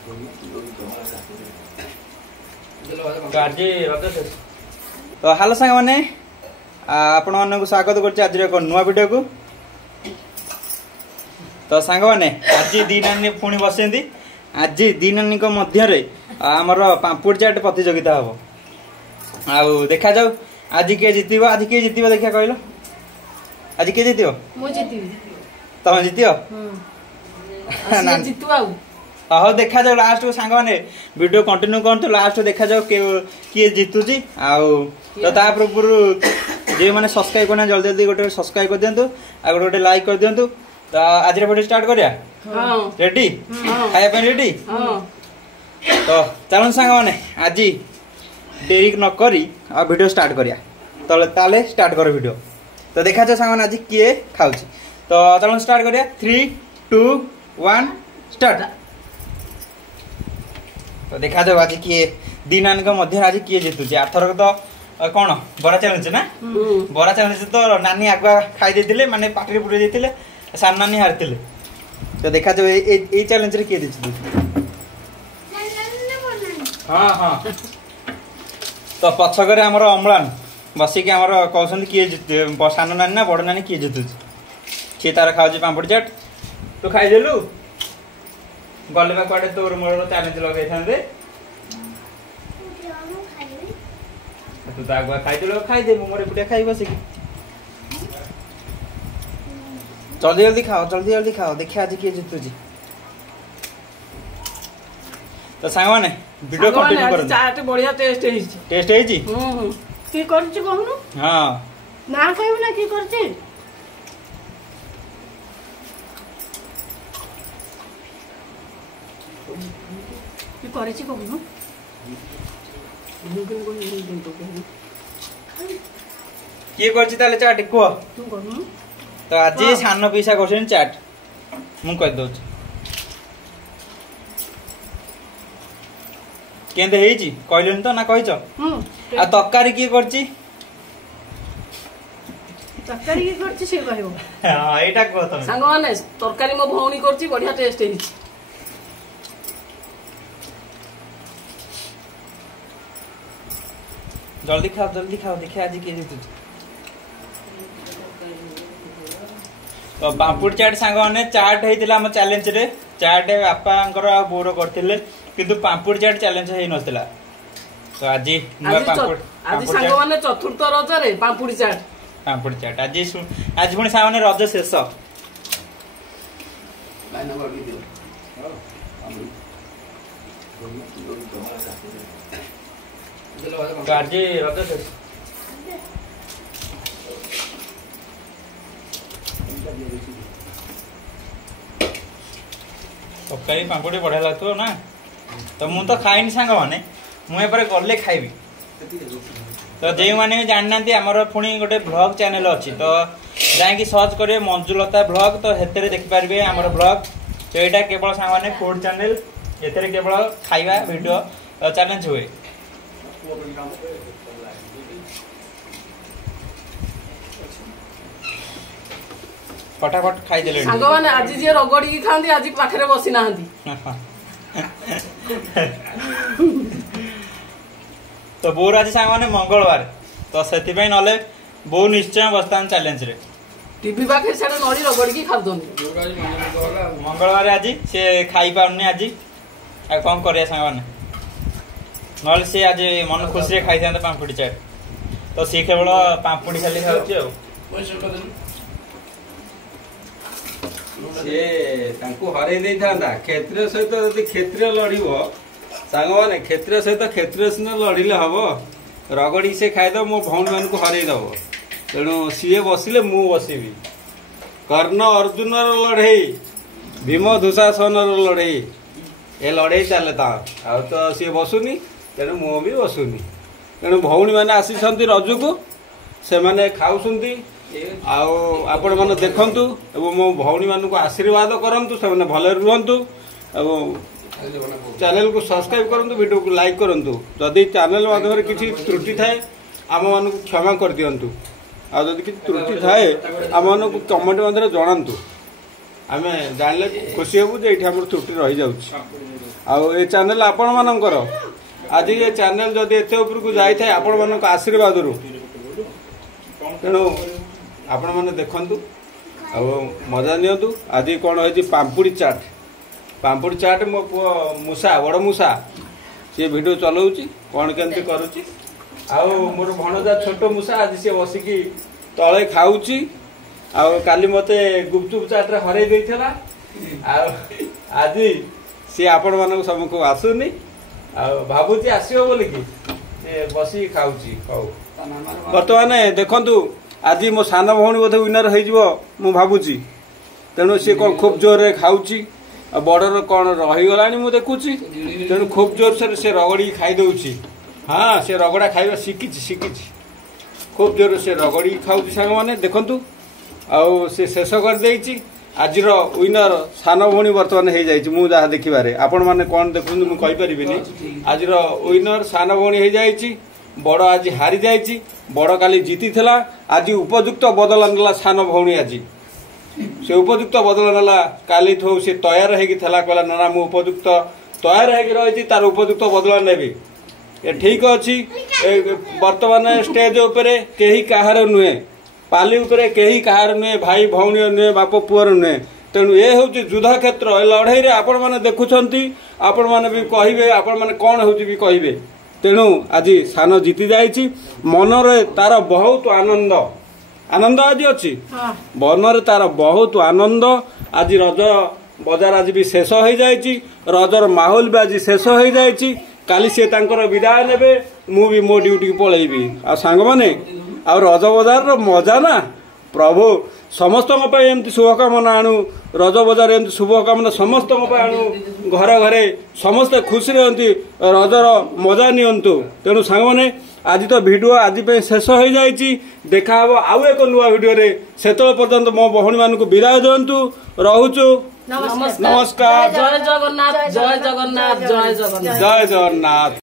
तो हेलो सांग मैंने आपण मन स्वागत कर आज एक नुआ वीडियो को। तो सांग मैंने आज दी नानी पुणी बसती आज दी नानी मध्य आमर पांपुड़ चाट प्रतियोगिता हम आउ देखा जाऊ आज किए जीत आज किए जीत देखा कहल आज किए जीत तुम जीत हाँ देखा जाऊ लास्ट को सांग मैंने वीडियो कंटिन्यू करते लास्ट देखा जाऊ किए जीतुची तो पूर्व जो मैंने सब्सक्राइब करना जल्दी जल्दी गोटे सब्सक्राइब कर दिंतु आ गोटे लाइक कर दिंतु। तो आज वीडियो स्टार्ट करिया रेडी खाया रेडी तो चलो सांग मैंने आज देरी न करी वीडियो स्टार्ट करिया तो ताले स्टार्ट कर वीडियो। तो देखा जाए सांग आज किए खाऊ तो चलो स्टार्ट करिया 3 2 1 स्टार्ट। तो देखा जाओ आज किए दी नानी मध्य आज किए जीतुची आरथरक तो कौन बरा चैलेंज ना बरा चैलेंज तो नानी आगुआ खाई देते माने पार्टी पुरे देते साम नानी हारते। तो देखा जाओ ये चैलेंज रे किए जीतु हाँ हाँ तो पछकरे आमर अम्लान बसिक आमर कहते किए सान नानी ना बड़ नानी किए जीतुची सी तार खाऊ पांपड़ चाट तू खाईदेलु गले कड़े तोर मोर चैलेंज लगे था तू तो आगुआ खाईदेल खाईदे मोर एपटे खाई बसिक जल्दी जल्दी खाओ देखिए आज किए जीतुची। तो सांग माने वीडियो कंटिन्यू कर चाट बढ़िया टेस्ट है जी की करछि कहनु हां ना खाइब ना की करछि की करछि कहनु किए करछि ताले चाट को तू कहनु। तो आज सान पैसा कर चाट मु कह दो केंदे हेची कहलेन तो ना कहिच आ तरकारी किए करछि तरकारी की करछि से कहबो हां एटा को त संग माने तरकारी मो भौणी करछि बढ़िया टेस्ट है जल्दी खाओ देखिए आज किए जीतु। तो पांपुड़ चाट सांग मैंने चाट होता आम चैलेंज रे चाट बापा बोर करते किंतु पांपुड़ चाट चैलेंज हो नथिला। तो आज आज सांग माने चतुर्थ रज रे पांपुड़ चाट आज पुणी सांग माने रज शेष तो आज रज शेष तरकारी पांपड़ बढ़िया लगो ना। तो मु तो खाइनी सांग मैंने मुझे गले खाइबी। तो जो मैंने जानना आमर पुणी गोटे ब्लॉग चैनल अच्छी तो जाकि सर्च करेंगे मंजुलता ब्लॉग तो हेतरे देखिपारे आमर ब्लॉग। तो यहाँ केवल सांग मैंने फूड चैनल ये केवल खाइबा वीडियो चैलेंज हुए। फटाफट खाईदे सांग माने आज जे रगड़ी की खांती आज पाखरे बसी नाहंती तो बोर आज सांग माने मंगलवार तो सेति पई नले बो निश्चय बस्तान चैलेंज रे टीवी पाखे साडे नड़ी रगड़ी की खादोन मंगलवार आज से खाई पाउनी आज आ कोन करिया सांग माने नले से आज मन खुशी रे खाई थांता पांपुड़ी चाट। तो से केवल पांपुड़ी खाली खाउची हर क्षेत्रीय सहित जब क्षेत्रीय लड़ सांग मैंने क्षेत्रीय सहित क्षेत्रीय सिना लड़िले हम रगड़ी से खाईद मो भौणी मान हरईदब तेणु सी बसिले मु बसबि कर्ण अर्जुन लड़े भीम दुशासन लड़े ए लड़े चले तो सी बसुनी तेणु मु भी बसुनी तेणु भौणी मैंने आसी रज को से मैंने खाऊंट आपण मैंने देखु मो भौणी मान आशीर्वाद करूँ से भले रुहतु चैनल को सब्सक्राइब करूँ वीडियो को लाइक करूँ जदि चैनल माध्यम किसी त्रुटि थाए आम मान क्षमा कर दिंतु आदि किसी त्रुटि थाए आम मान कमेंट मध्य जनातु आम जान खुशी हेबू जे ये आम त्रुटि रही जाऊँ आउ ए चैनल आपण मानकर आज ये चैनल जदि एत उपरको जाए आपण मान आशीर्वाद रू तेणु आपण मैंने देखु आ मजा नियंतु आज कौन है पांपुड़ी चाट मो पुआ मूसा बड़ मूसा सी वीडियो चलाऊँगी कौन केमती करुच्ची आउ मोर भणजा छोट मूसा आज सी बसिकी तले खाऊची आउ काली मते गुपचुप चाट रे हरई देइथला आउ आज सी आपण मानक सबको आसुनी आउ भाबुची आसीओ बोली कि से बसी खाऊची खाऊ वर्तमान देखंतु आज मो सान भौणी बोधे विनर हो मु भाबुची तेणु सी कौन खूब जोर रे खाऊची बड़र कौन रहीगला मु देखुची तेणु खूब जोर से रगड़ी खाई दउची हाँ से रगड़ा खाଇବା शिखी खूब जोर से रगड़ी खाऊ सांग मैंने देखु आउ से शेष कर देइची आज विनर सान भौणी बर्तमान हो जाइए मुझे जहाँ देखिबारे आपण मैंने कौन देखु मुझे कहीपरि आज विनर सान भौणी हो जाइए बड़ आज हारी जाइए बड़ काली जीती थिला आज उपयुक्त बदल नेला सान भौणी आज से उपयुक्त बदल नेला काली थो से तैयार होगा कहला ना मु उपयुक्त तैयार होगी तार उपयुक्त बदल नेबी ए ठीक अच्छी वर्तमान स्टेज उपरे केही कहार नुहे पाली उपरे केही कहार नुहे भाई भौणी नुहे बाप पुअर नुहे तेणु ये हूँ युद्ध क्षेत्र लड़ाई आपण मैंने देखुंट आपण मैंने भी कहे आपण मैंने कौन हो कहे तेणु आज सान जीति जाइए मनरे तार बहुत आनंद आनंद आज अच्छी मनरे तार बहुत आनंद आज रज बजार आज भी शेष हो जाइए रजर माहौल भी आज शेष हो जाइए काली सी विदाय ने मु भी मो ड्यूटी पलैबी आ सांग माने आ रज बजार मजा ना प्रभु समस्त एमती शुभकामना आणु रज बजार एमती शुभकामना समस्त आणु घरे घरे समस्ते खुशी रहती रजर मजा नियंतु तेणु सांग माने आज तो वीडियो आज शेष हो जाइए देखा हम आउ एक नुआ वीडियो रे सेतल पर्यंत मो भौणी मानकु विदाय दिंतु रोचु नमस्कार जय जगन्नाथ जय जगन्नाथ जय जगन्नाथ जय जगन्नाथ।